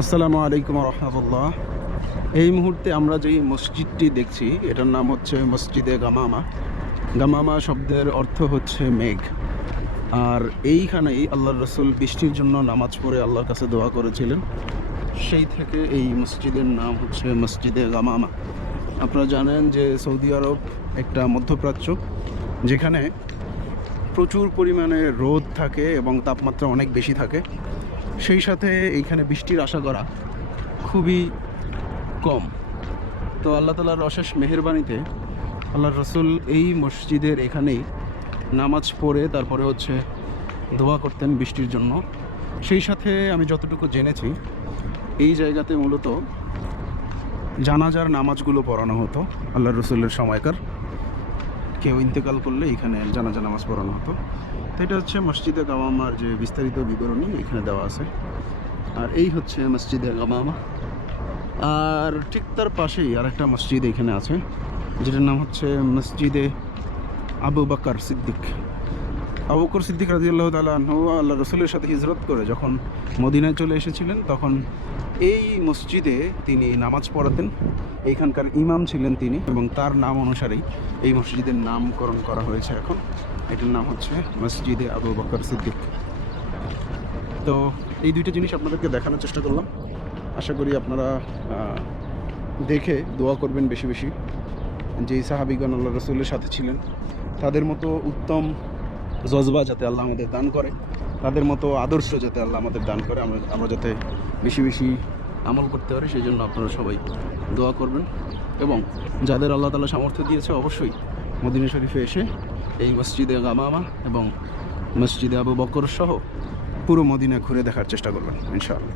আসসালামু আলাইকুম রহমতুল্লাহ। এই মুহূর্তে আমরা যেই মসজিদটি দেখছি এটার নাম হচ্ছে মসজিদে গামামা। গামামা শব্দের অর্থ হচ্ছে মেঘ। আর এইখানেই আল্লাহর রসুল বৃষ্টির জন্য নামাজ পড়ে আল্লাহর কাছে দোয়া করেছিলেন। সেই থেকে এই মসজিদের নাম হচ্ছে মসজিদে গামামা। আপনারা জানেন যে সৌদি আরব একটা মধ্যপ্রাচ্য, যেখানে প্রচুর পরিমাণে রোদ থাকে এবং তাপমাত্রা অনেক বেশি থাকে। সেই সাথে এইখানে বৃষ্টির আশা করা খুবই কম। তো আল্লাহ তাআলার অশেষ মেহেরবানিতে আল্লাহর রসুল এই মসজিদের এখানেই নামাজ পড়ে তারপরে হচ্ছে দোয়া করতেন বৃষ্টির জন্য। সেই সাথে আমি যতটুকু জেনেছি এই জায়গাতে মূলত জানাজার নামাজগুলো পড়ানো হতো। আল্লাহর রসুলের সময়কার কেউ ইন্তেকাল করলে এখানে জানাজা নামাজ পড়ানো হতো। তো এটা হচ্ছে মসজিদে গামামার যে বিস্তারিত বিবরণী এখানে দেওয়া আছে। আর এই হচ্ছে মসজিদে গামামা। আর ঠিক তার পাশেই আরেকটা মসজিদ এখানে আছে, যেটার নাম হচ্ছে মসজিদে আবু বকর সিদ্দিক। আবু বকর সিদ্দিক রাদিয়াল্লাহু তাআলা আনহু আল্লাহ রসুলের সাথে হিজরত করে যখন মদিনায় চলে এসেছিলেন, তখন এই মসজিদে তিনি নামাজ পড়াতেন। এইখানকার ইমাম ছিলেন তিনি, এবং তার নাম অনুসারেই এই মসজিদের নামকরণ করা হয়েছে এখন। এটার নাম হচ্ছে মসজিদে আবু বকর সিদ্দিক। তো এই দুইটা জিনিস আপনাদেরকে দেখানোর চেষ্টা করলাম। আশা করি আপনারা দেখে দোয়া করবেন বেশি বেশি। যেই সাহাবিগণ আল্লাহ রসুলের সাথে ছিলেন তাদের মতো উত্তম জজবা যাতে আল্লাহ আমাদের দান করে, তাদের মতো আদর্শ যাতে আল্লাহ আমাদের দান করে, আমরা যাতে বেশি বেশি আমল করতে পারি, সেই জন্য আপনারা সবাই দোয়া করবেন। এবং যাদের আল্লাহ তাআলা সামর্থ্য দিয়েছে অবশ্যই মদিনা শরীফে এসে এই মসজিদে গামামা এবং মসজিদে আবু বকর সহ পুরো মদিনা ঘুরে দেখার চেষ্টা করবেন ইনশাআল্লাহ।